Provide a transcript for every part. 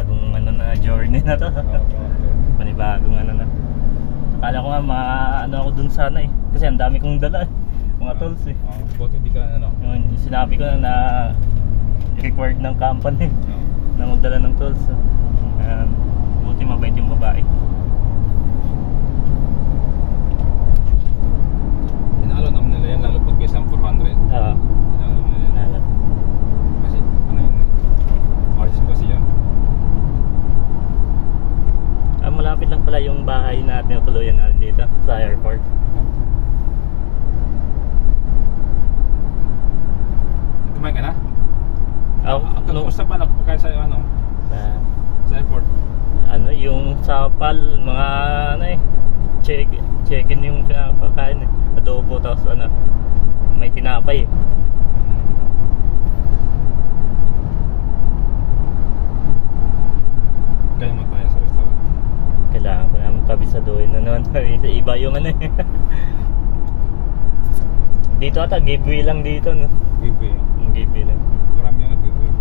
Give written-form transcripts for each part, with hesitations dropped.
panibagong ano na journey na to. Panibagong ano na. Akala ko nga ano ako dun sana eh. Kasi ang dami kong dala eh. Mga tools eh. Buti hindi ka ano. Sinabi ko na required ng company na magdala ng tools. Buti mabait yung babae. Inalo naman nila yan lalo pag may isang 400. Oo. Inalo nila yan. Kasi ano yun artist kasi yan. Malapit lang pala yung bahay na tinutuluyan natin dito sa airport. Kumain ka na? Kumusta pa nakapakain sa ano? Sa airport? Ano yung sapal, mga ano eh, check-in yung pinapakain eh. Adobo tapos ano, may tinapay eh. Kaya mo tayo sa restaurant. Kailangan ko naman kabisaduhin na naman. Iba yung ano eh. Dito ata, giveaway lang dito no? Giveaway. Giveaway lang. Marami yung giveaway.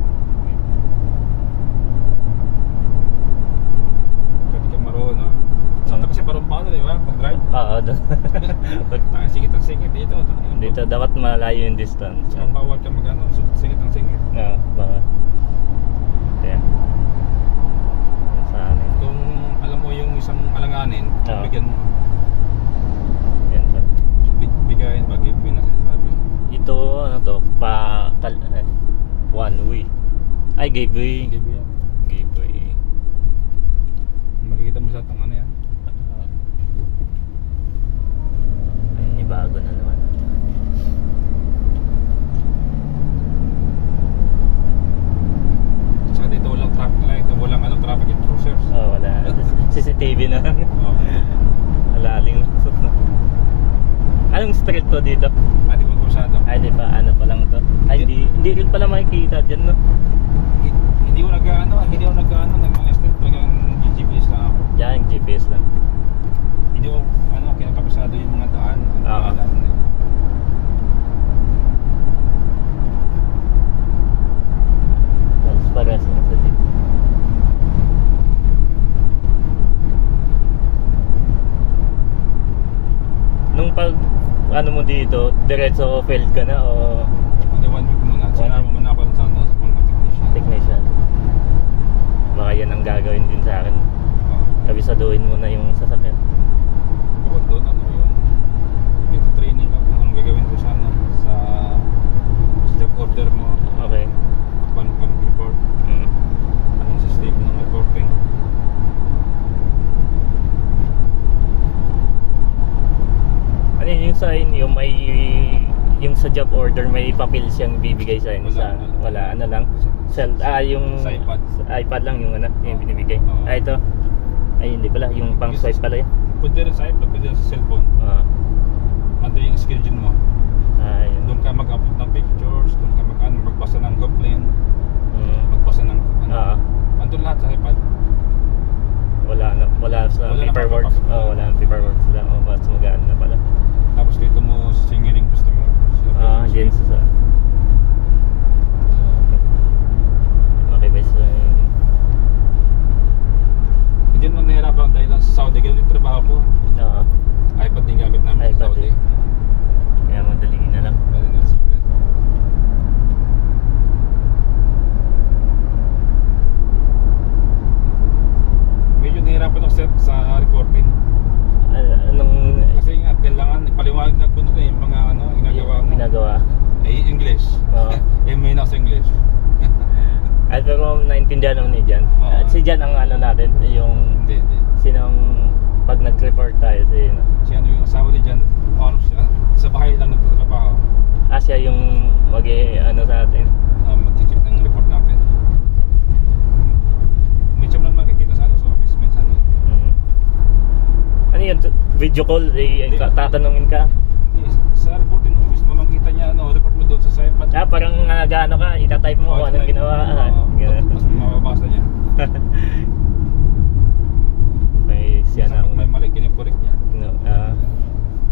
Pwede ka marunong. Santa kasi parang paano di ba? Pag-drive? Oo, doon. Singit ang singit dito. Dito dapat malayo yung distance. Bawal ka mag-ano, singit ang singit. Oo, bawal. Kaya saan eh. Kung alam mo yung isang alanganin, bigyan mo. Yan ba? Bigayin ba, giveaway na sinasabi. Ito, ano to, one way. Ay, giveaway. Giveaway. Makikita mo sa itong ano yan. Ayun, bago na naman. Saka dito walang traffic light, walang ano, traffic enforcers. Wala. CCTV na lang. Malaling lang. Anong street to dito? Hindi ko masyado. Ay, di pa, ano pa lang to. Ay, hindi rin pala makikita dyan, no? Hindi ko nag-ano ng mga street, talagang GPS lang ako. Yan, GPS lang. Hindi ko, kinakabisado yung mga daan. Pares lang sa dito. Nung pag ano mo dito, diretso failed ka na o? Hindi, 1 week muna. Sinama muna ako sa mga technician. Baka yan ang gagawin din sa akin. Kabisaduhin mo na yung sasakyan. Bukod doon, yung training ako kung gagawin ko sa job order mo. Okay. Paano ka mag-report? Anong system ng reporting? Ano yung sa inyo, yung sa job order may papel siyang bibigay sa inyo? Wala, ano lang? Yung sa iPad lang yung yung binibigay. Ito. Ay, hindi pala, yung pang swipe pala yun. Pwede rin sa iPad, pwede rin sa cellphone. Ando yung schedule mo. Yun. Doon ka mag-upload ng pictures, doon ka magbasa ng complaint, magbasa ng andun lahat sa iPad. Wala sa paperwork. Wala ang paperwork sila. Mas magaan na pala. Tapos dito mo singiling customer. Diyan sa makibay sa hindi naman nahirapan dahil sa Saudi. Ganun yung trabaho ko. iPad din gamit namin sa Saudi. Kaya madaliin na lang. Medyo nahirapan ako sa reporting. Kasi nga kailangan ipaliwanag na po doon yung mga ginagawa mo. English. May na sa English. At pero naintindihan naman ni Jan. At si Jan ang natin, yung hindi. sinong pag nag-report tayo si yung asawa ni Jan, sa bahay lang nagtatrabaho. Siya yung sa atin. Mag-check ng report natin. Minsan lang makikita sa office minsan. Ano yun? Video call? Tatanungin ka? Hindi, sa reporting mo mismo makikita niya report mo doon sa site. Parang gaano ka, itatype mo anong ginawa. Mas mababasa niya. May mali, kinikorek niya.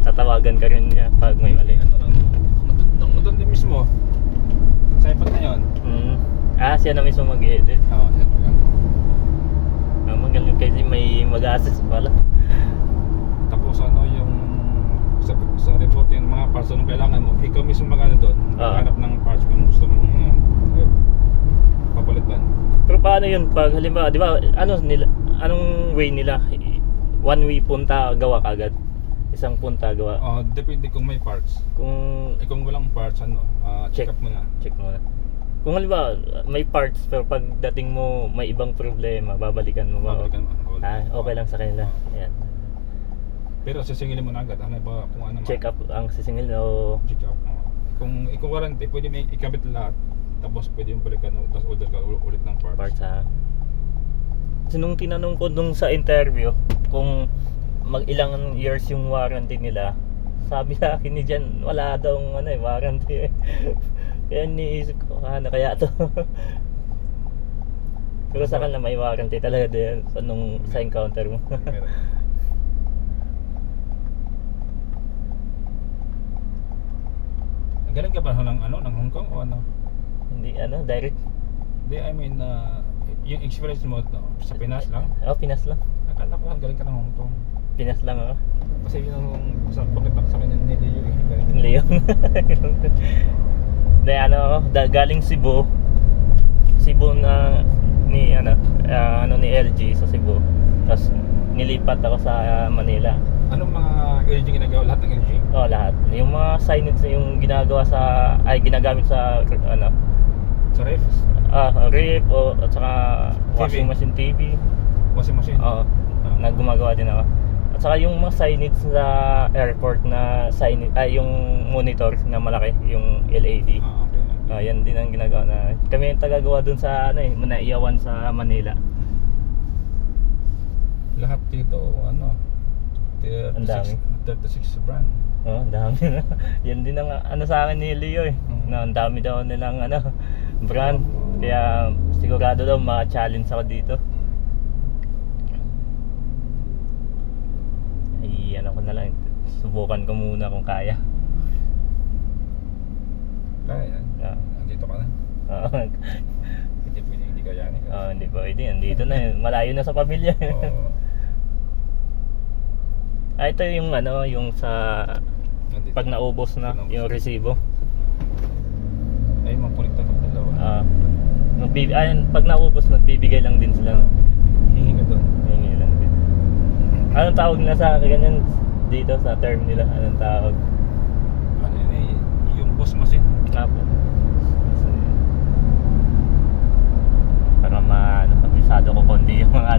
Tatawagan ka rin niya pag may mali. Doon din mismo. Sa iPad na yun. Siya na mismo mag-edit. Siya magaling kasi may mag-assist pala. Tapos ano yung sa reporting ng mga parts anong kailangan mo, ikaw mismo magano doon, maghanap ng parts kung gusto mong papalitan. Pero paano yun pag halimbawa, di ba, anong way nila? One way punta, gawa kagad? Isang punta, gawa? Depende kung may parts. Kung walang parts, check up mo na. Check muna. Kung halimbawa, may parts pero pagdating mo may ibang problema, babalikan mo ba? Babalikan mo. Okay lang sa kanila. Ayan. Pero sisingilin mo na agad, ano ba kung ano Check up ang sisingil o check up mo. Kung ikaw warranty, pwede may ikabit lahat. Tapos pwede yung balikan mo, tapos order ka ulit ng parts. parts ha. Kasi nung tinanong ko nung sa interview kung mag-ilang years yung warranty nila, sabi sa akin ni Jan, wala daw warranty. Kaya niisip ko, ano kaya to? Pero sa kanila may warranty talaga din sa encounter mo. Meron. Galing ka ba ng Hong Kong o ano? Hindi direct. Hindi, I mean, yung experience mo sa Pinas lang? Pinas lang. Akala ko galing ka ng Hong Kong. Pinas lang ako. Kasi yung sa pagkatak sa kanya ni Leo eh. Leon. Dahil galing Cebu. Cebu na ni ni LG sa Cebu. Tapos nilipat ako sa Manila. Anong mga LG ginagawa? Lahat ng LG? Lahat. Yung mga signage yung ginagamit sa Sa ref? ref at saka washing machine, TV. Washing machine? Gumagawa din ako. At saka yung mga signage sa airport na signage, yung monitor na malaki, yung LED. Okay. Yan din ang ginagawa na. Kami yung tagagawa dun sa Manaiyawan sa Manila. Lahat dito 36 brand. Ang dami na. Yan din ang sa akin ni Leo na ang dami daw nilang brand. Kaya sigurado daw ma-challenge ako dito. Ay ko na lang. Subukan ko muna kung kaya. Kaya yan. Andito ka na. Hindi pwede hindi kayanin. Hindi pwede. Andito na. Malayo na sa pamilya. Ito yung yung sa pag naubos na yung resibo. Ay makulikta ng dalawa. Pag naubos nagbibigay lang din sila. Hingi ka doon. Hingi lang din. Anong tawag nila sa ganyan dito sa term nila? Anong tawag? Yung boss machine. Po. Para kabisado ko kundi yung mga